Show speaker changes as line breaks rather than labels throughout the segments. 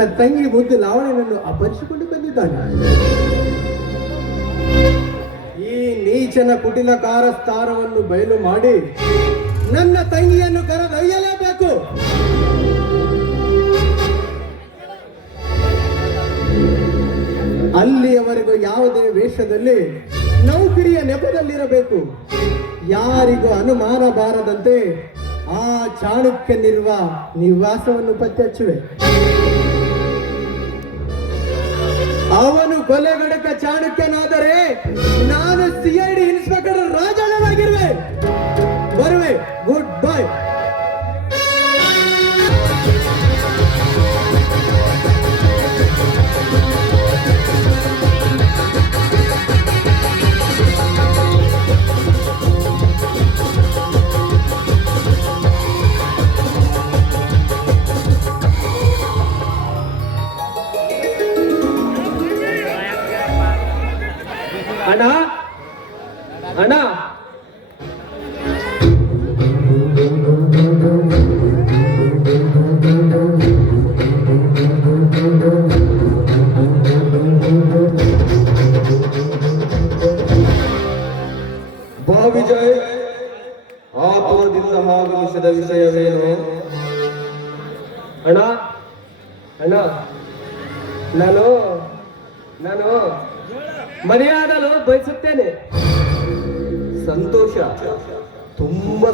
ನನ್ನ ತಂಗಿ ಮುದ್ದು ಲಾವಣೆಯನ್ನು ಅಪರಿಸಿಕೊಂಡು ಬಂದಿದ್ದಾನೆ. ಈ ನೀಚನ ಕುಟಿಲ ಕಾರಸ್ಥಾನವನ್ನು ಬಯಲು ಮಾಡಿ ನನ್ನ ತಂಗಿಯನ್ನು ಕರೆದೊಯ್ಯಲೇಬೇಕು. ಅಲ್ಲಿಯವರೆಗೂ ಯಾವುದೇ ವೇಷದಲ್ಲಿ ನೌಕರಿಯ ನೆಪದಲ್ಲಿರಬೇಕು. ಯಾರಿಗೂ ಅನುಮಾನ ಬಾರದಂತೆ ಆ ಚಾಣಕ್ಯನಿರುವ ನಿವಾಸವನ್ನು ಪತ್ತೆ ಹಚ್ಚುವೆ ಅವನು ಕೊಲೆಗಡಕ ಚಾಣಕ್ಯನಾದರೆ ನಾನು ಸಿಐಡಿ ಇನ್ಸ್ಪೆಕ್ಟರ್ ರಾಜಣ್ಣನಾಗಿರುವೆ. ಬರುವೆ ಗುಡ್ ಬಾಯ್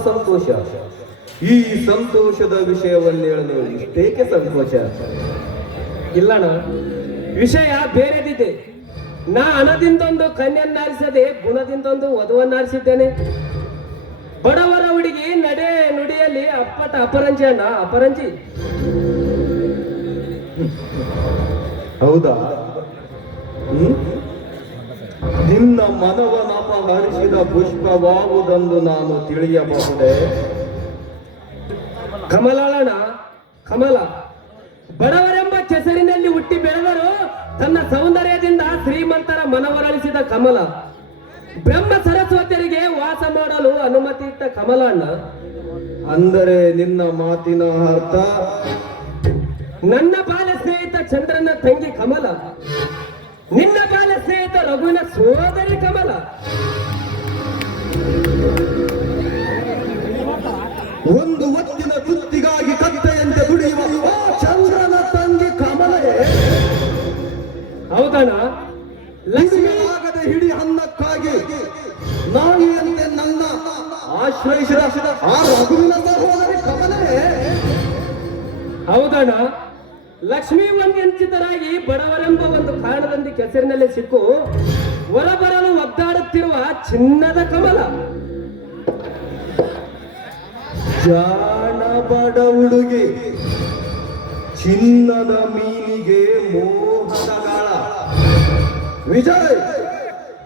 ಸಂತೋಷ. ಈ ಸಂತೋಷದ ವಿಷಯವನ್ನು ಹೇಳಲು ಇಷ್ಟೇಕೆ ಸಂತೋಷ?
ಇಲ್ಲಣ್ಣ, ವಿಷಯ ಬೇರೆದಿದೆ. ನಾ ಹಣದಿಂದೊಂದು ಕನ್ಯನ್ನಾರಿಸದೆ ಗುಣದಿಂದೊಂದು ವಧುವನ್ನಾರಿಸಿದ್ದೇನೆ ಬಡವರ ಹುಡುಗಿ ನಡೆ ನುಡಿಯಲ್ಲಿ ಅಪ್ಪಟ ಅಪರಂಜಿ ಅಣ್ಣ, ಅಪರಂಜಿ.
ಹೌದಾ? ನಿನ್ನ ಮನವನಪಹರಿಸಿದ ಪುಷ್ಪವಾಗುವುದೆಂದು ನಾನು ತಿಳಿಯಬಹುದೇ?
ಕಮಲಾಳಣ ಕಮಲ, ಬಡವರೆಂಬ ಕೆಸರಿನಲ್ಲಿ ಹುಟ್ಟಿ ಬೆಳೆದರು ತನ್ನ ಸೌಂದರ್ಯದಿಂದ ಶ್ರೀಮಂತರ ಮನವರಳಿಸಿದ ಕಮಲ. ಬ್ರಹ್ಮ ಸರಸ್ವತಿಯರಿಗೆ ವಾಸ ಮಾಡಲು ಅನುಮತಿ ಇತ್ತ ಕಮಲಣ್ಣ.
ಅಂದರೆ ನಿನ್ನ ಮಾತಿನ ಅರ್ಥ?
ನನ್ನ ಬಾಲ ಸ್ನೇಹಿತ ಚಂದ್ರನ ತಂಗಿ ಕಮಲ. ನಿನ್ನ ಕಾಲ ಸ್ನೇಹಿತ ರಘುವಿನ ಸೋದರಿ ಕಮಲ.
ಒಂದು ಒತ್ತಿನ ತುತ್ತಿಗಾಗಿ ಕತ್ತೆಯಂತೆ ದುಡಿಯುವ ಆ ಚಂದ್ರನ ತಂಗಿ ಕಮಲೇ.
ಹೌದಣ್ಣ? ಲಕ್ಷ್ಮಿ
ಆಗದೆ ಹಿಡಿ ಅನ್ನಕ್ಕಾಗಿ ನಾಯಿಯಂತೆ ನನ್ನ ಆಶ್ರಯಿಸಿದ ಆ ರಘುವಿನ ಸಹೋದರಿ ಕಮಲೇ.
ಹೌದಣ್ಣ? ಲಕ್ಷ್ಮೀ ವಂಚಿತರಾಗಿ ಬಡವರೆಂಬ ಒಂದು ಕಾರಣದಲ್ಲಿ ಕೆಸರಿನಲ್ಲಿ ಸಿಕ್ಕು ಹೊರಬರಲು ಒದ್ದಾಡುತ್ತಿರುವ ಚಿನ್ನದ ಕಮಲ.
ಜಾಣ ಬಡ ಹುಡುಗಿ ಚಿನ್ನದ ಮೀನಿಗೆ ಮೋಹಗಾಳ ವಿಜಯ್,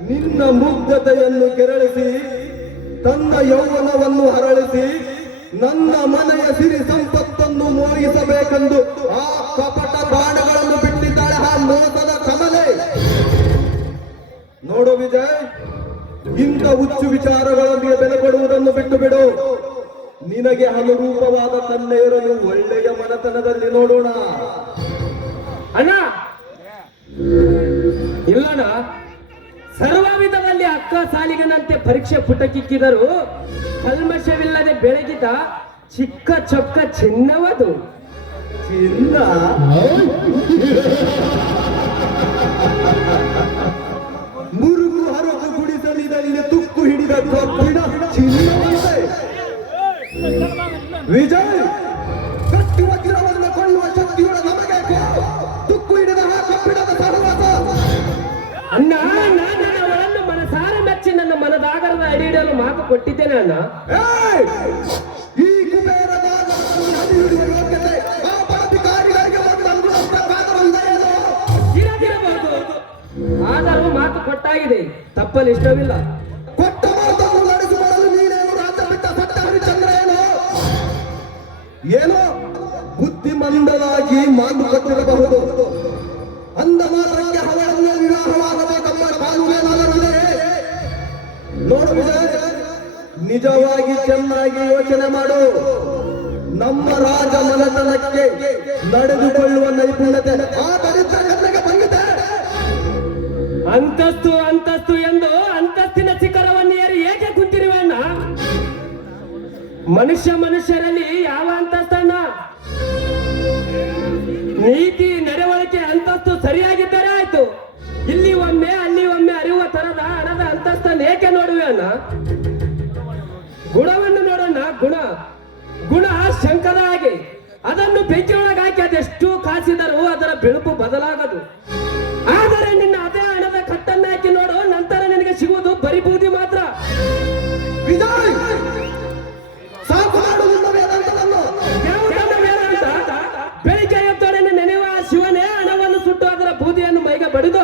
ನಿನ್ನ ಮುಗ್ಧತೆಯನ್ನು ಕೆರಳಿಸಿ, ತನ್ನ ಯೌವನವನ್ನು ಹರಳಿಸಿ ನನ್ನ ಮನೆಯ ಸಿರಿ ಸಂಪತ್ತನ್ನು ಮೋಹಿಸಬೇಕೆಂದು ಆ ಕಪಟ ಬಾಣಗಳನ್ನು ಬಿಟ್ಟಿದ್ದಾಳೆ ಆ ಮೋಸದ ಕಮಲೆ. ನೋಡು ವಿಜಯ್, ಇಂಥ ಹುಚ್ಚು ವಿಚಾರಗಳೊಂದಿಗೆ ಬೆಲೆ ಕೊಡುವುದನ್ನು ಬಿಟ್ಟು ಬಿಡು. ನಿನಗೆ ಅನುರೂಪವಾದ ತಂದೆಯರನ್ನು ಒಳ್ಳೆಯ ಮನತನದಲ್ಲಿ ನೋಡೋಣ.
ಅಣ್ಣ! ಇಲ್ಲಣ್ಣ ಸರ್ವವಿಧದಲ್ಲಿ ಅಕ್ಕ ಸಾಲಿಗನಂತೆ ಪರೀಕ್ಷೆ ಪುಟಕ್ಕಿಕ್ಕಿದರು. ಕಲ್ಮಶವಿಲ್ಲದೆ ಬೆಳಗಿದ ಚಿಕ್ಕ ಚೊಕ್ಕ ಚಿನ್ನವದು.
ಚಿನ್ನ? ಮುರುಗು ಹರಕು ಗುಡಿಸಲಿನಲ್ಲಿ ತುಕ್ಕು ಹಿಡಿದ ಕಬ್ಬಿಣ ಚಿನ್ನವಂತೆ ವಿಜಯ್! ಪದಾಧಿಕಾರಿಗಳಿಗೆ ಮಾತು ಕೊಟ್ಟಿದ್ದೆ ಇದೆಯೇನೋ?
ಇರದಿರಬಹುದು ಆದರೂ ಮಾತು ಕೊಟ್ಟಾಗಿದೆ. ತಪ್ಪಲು ಇಷ್ಟವಿಲ್ಲ.
ಕೊಟ್ಟ ನೀನೇನು ಏನೋ? ಬುದ್ಧಿಮಂದಲಾಗಿ ಮಾತು ಕೊಟ್ಟಿರಬಹುದು. ಅಂದ ಮಾತ್ರಕ್ಕೆ ಅವರನ್ನು ವಿವಾಹವಾಗಬೇಕೆಂಬ ನಿಜವಾಗಿ ಚೆನ್ನಾಗಿ ಯೋಚನೆ ಮಾಡು. ನಮ್ಮ ರಾಜ ಮನತನಕ್ಕೆ ನಡೆದುಕೊಳ್ಳುವ ನೈಪುಣ್ಯತೆ
ಅಂತಸ್ತು ಅಂತಸ್ತು ಎಂದು ಅಂತಸ್ತಿನ ಶಿಖರವನ್ನು ಏರಿ ಏಕೆ ಕುಂತಿರುವ ಮನುಷ್ಯ ಮನುಷ್ಯರಲ್ಲಿ ಗುಣವನ್ನು ನೋಡೋಣ ಗುಣ ಗುಣ ಶಂಕದ ಹಾಗೆ ಅದನ್ನು ಬೆಂಕಿಯೊಳಗೆ ಹಾಕಿ ಅದೆಷ್ಟು ಕಾಸಿದರೂ ಅದರ ಬೆಳಕು ಬದಲಾಗದು. ಆದರೆ ನಿನ್ನ ಅದೇ ಹಣದ ಕಟ್ಟನ್ನು ಹಾಕಿ ನೋಡು ನಂತರ ನಿನಗೆ ಸಿಗುವುದು ಬರಿ ಬೂದಿ ಮಾತ್ರ ಬೆಳಿಗ್ಗೆ ಎತ್ತೋಡನೆ ನೆನೆಯುವ ಶಿವನೇ ಹಣವನ್ನು ಸುಟ್ಟು ಅದರ ಬೂದಿಯನ್ನು ಮೈಗೆ ಬಡಿದು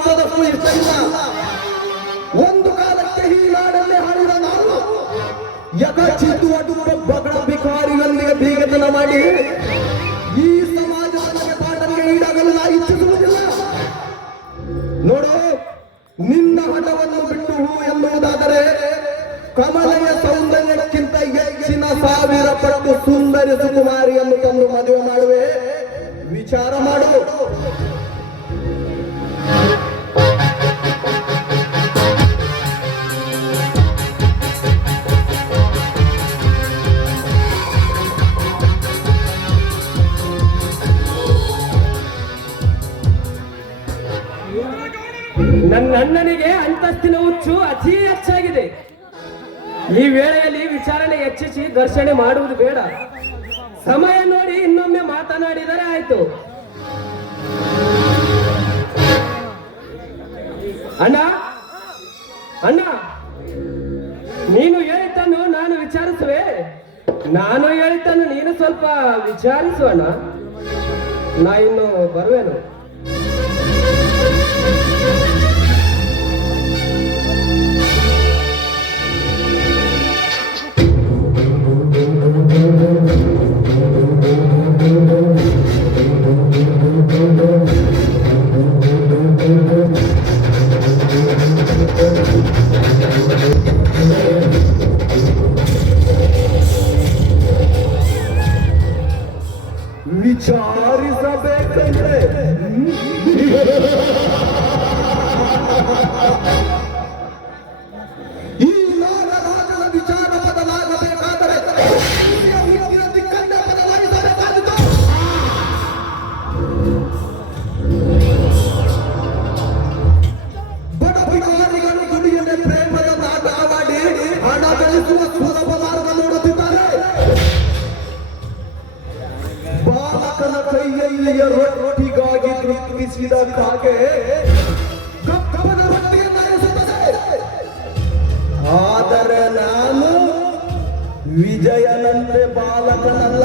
ಮಾತ್ರದಷ್ಟು ಇಷ್ಟ ಒಂದು ಕಾಲಕ್ಕೆ ಈ ನಾಡಲ್ಲಿ ಹಾಡಿದ ನಾನು. ಯಕ ಚಿತ್ತುವ ಬಗಳ ಭಿಕಾರಿಯೊಂದಿಗೆ ಬೀಗತನ ಮಾಡಿ. ಈ ಸಮಾಜಕ್ಕೆ ಪಾಠಕ್ಕೆ ಈಡಾಗಲು ಇಚ್ಛಿಸುವುದಿಲ್ಲ. ನೋಡು, ನಿನ್ನ ಹಠವನ್ನು ಬಿಟ್ಟು ಹೂ ಎನ್ನುವುದಾದರೆ ಕಮಲೆಯ ಸೌಂದರ್ಯಕ್ಕಿಂತ ಹೆಚ್ಚಿನ ಸಾವಿರ ಪಟ್ಟು ಸುಂದರಿ ಸುಕುಮಾರಿಯನ್ನು
ಈ ವೇಳೆಯಲ್ಲಿ ವಿಚಾರಣೆ ಹೆಚ್ಚಿಸಿ ಘರ್ಷಣೆ ಮಾಡುವುದು ಬೇಡ. ಸಮಯ ನೋಡಿ ಇನ್ನೊಮ್ಮೆ ಮಾತನಾಡಿದರೆ ಆಯ್ತು. ಅಣ್ಣ ಅಣ್ಣ, ನೀನು ಹೇಳಿದ್ದನ್ನು ನಾನು ವಿಚಾರಿಸುವೆ? ನಾನು ಹೇಳಿದ್ದನ್ನು ನೀನು ಸ್ವಲ್ಪ ವಿಚಾರಿಸು ಅಣ್ಣ. ನಾ ಇನ್ನು ಬರುವೆನು.
विचार सद Bada bada bada bada bada bada bada bada bada bada bada bada ಕೈಯಲ್ಲಿಯ ರೊಟ್ಟಿಗಾಗಿ ತೃಪ್ತಿಸಿದ ಕಾಗೆ ಕಪ್ಪನ ರೊಟ್ಟಿಯನ್ನು. ಆದರೆ ನಾನು ವಿಜಯನಂತೆ ಬಾಲಕನಲ್ಲ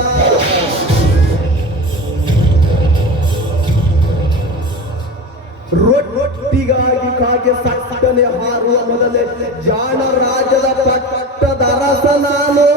ರೊಟ್ಟಿಗಾಗಿ ಕಾಗೆ ಸಟ್ಟನೆ ಹಾರುವ ಮೊದಲೇ ಜಾಣ ರಾಜದ ಪಟ್ಟದ ಅರಸ ನಾನು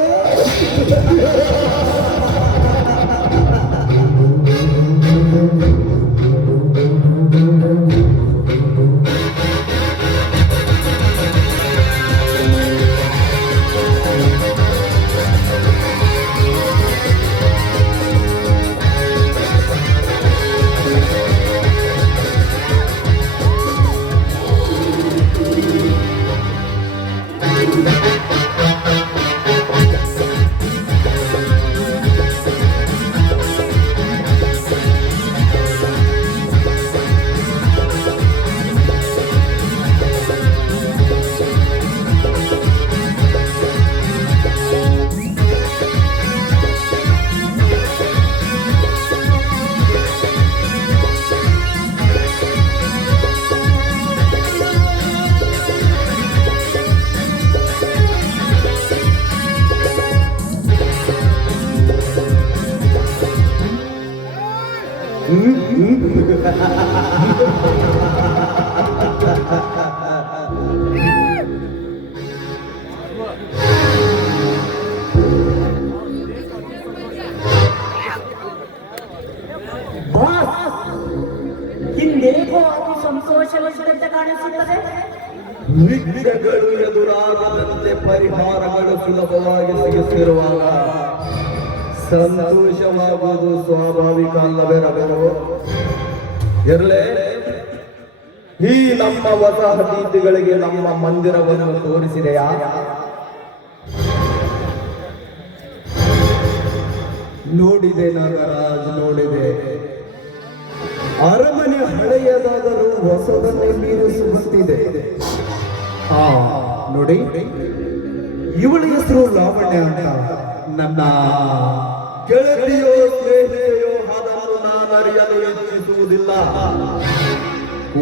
ವಿಘ್ನಗಳು ಎದುರಾಗದಂತೆ ಪರಿಹಾರಗಳು ಸುಲಭವಾಗಿ ಸಿಗುತ್ತಿರುವಾಗ ಸಂತೋಷವಾಗುವುದು ಸ್ವಾಭಾವಿಕ ಅಲ್ಲವೇ ರವರು ಇರಲೇ. ಈ ನಮ್ಮ ಹೊಸ ಅತಿಥಿಗಳಿಗೆ ನಮ್ಮ ಮಂದಿರವನ್ನು ತೋರಿಸಿದೆಯಾ? ನೋಡಿದೆ ನಾಗರಾಜ್, ನೋಡಿದೆ. ಅರಮನೆ ಹಳೆಯದಾದರೂ ಹೊಸದನ್ನೇ ಮೀರಿಸುವಂತಿದೆ
ಆ, ನೋಡಿ. ಇವಳ ಹೆಸರು ಲಾವಣ್ಯ ಅಂತ. ನನ್ನ
ಗೆಳತಿಯೋ ಸ್ನೇಹಿತೆಯೋ ಅದನ್ನು ಹೆಚ್ಚಿಸುವುದಿಲ್ಲ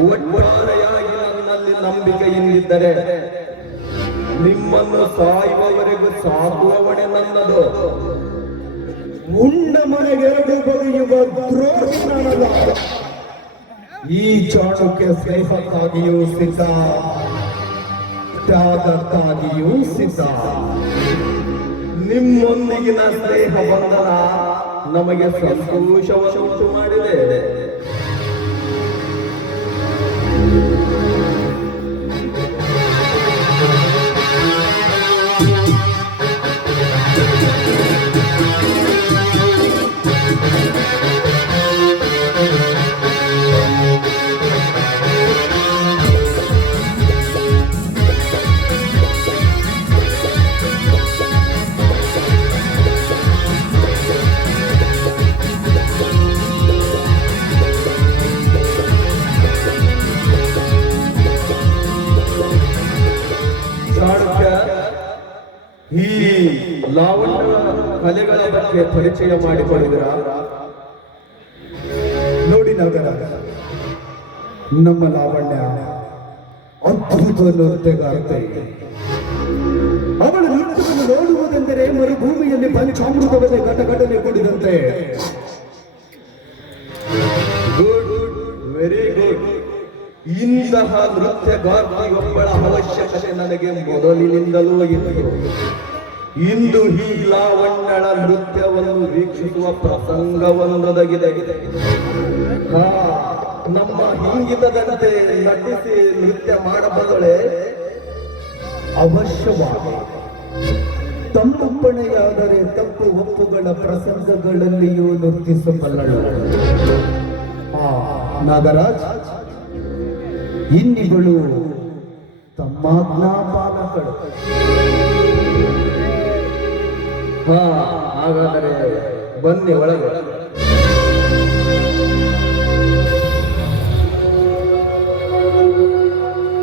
ಒಟ್ಟಾರೆಯಾಗಿ ನನ್ನಲ್ಲಿ ನಂಬಿಕೆಯಿಂದಿದ್ದರೆ ನಿಮ್ಮನ್ನು ಸಾಯುವವರೆಗೂ ಸಾಕುವವಣೆ ನನ್ನದು.
ಉಂಡ ಮನೆಗೆರಡು ಬಗೆಯುವ ದ್ರೋಹಿ ಈ ಚಾಣಕ್ಯ ಸ್ನೇಹಕ್ಕಾಗಿಯೂ ಸಿದ್ಧ. ಸಿದ್ಧ.
ನಿಮ್ಮೊಂದಿಗಿನ ಸ್ನೇಹ ಬಂಧನ ನಮಗೆ ಸಂತೋಷವನ್ನುಂಟು ಮಾಡಿದೆ ಲಾವಣ್ಯ ಕಲೆಗಳ ಬಗ್ಗೆ ಪರಿಚಯ ಮಾಡಿಕೊಂಡಿದ್ರ
ನೋಡಿ ನಗರ. ನಮ್ಮ ಲಾವಣ್ಯ ಅದ್ಭುತ ನೃತ್ಯಗಾರ್ತೆ. ಅವಳ ನೃತ್ಯವನ್ನು ನೋಡುವುದೆಂದರೆ ಮರುಭೂಮಿಯಲ್ಲಿ ಪಂಚಾಮೃತವನ್ನೇ ಘಟಘಟನೆ ಘಟನೆ
ಗುಡ್ ವೆರಿ ಗುಡ್ ಇಂತಹ ನೃತ್ಯಗಾರ್ತಿಯೊಬ್ಬಳ ಅವಶ್ಯಕತೆ ನನಗೆ ಮೊದಲಿನಿಂದಲೂ ಇತ್ತು. ಇಂದು ಈ ಲಾವಣ್ಯಳ ನೃತ್ಯವನ್ನು ವೀಕ್ಷಿಸುವ ಪ್ರಸಂಗವೊಂದೊದಗಿದೆ ನಮ್ಮ ಹಿಂಗಿತದಂತೆ ನಟಿಸಿ ನೃತ್ಯ ಮಾಡಬಲ್ಲಳೆ
ಅವಶ್ಯವಾಗಿ. ತಮ್ಮಪ್ಪಣೆಯಾದರೆ ತಪ್ಪು ಒಪ್ಪುಗಳ ಪ್ರಸಂಗಗಳಲ್ಲಿಯೂ ನೃತ್ಯಿಸಬಲ್ಲಳು. ಆ, ನಾಗರಾಜ್, ಇನ್ನಿಗಳು ತಮ್ಮಾಜ್ಞಾಪಾಲಕಳು
ಹಾ ಹಾಗಾದರೆ ಬನ್ನಿ ಒಳಗೆ.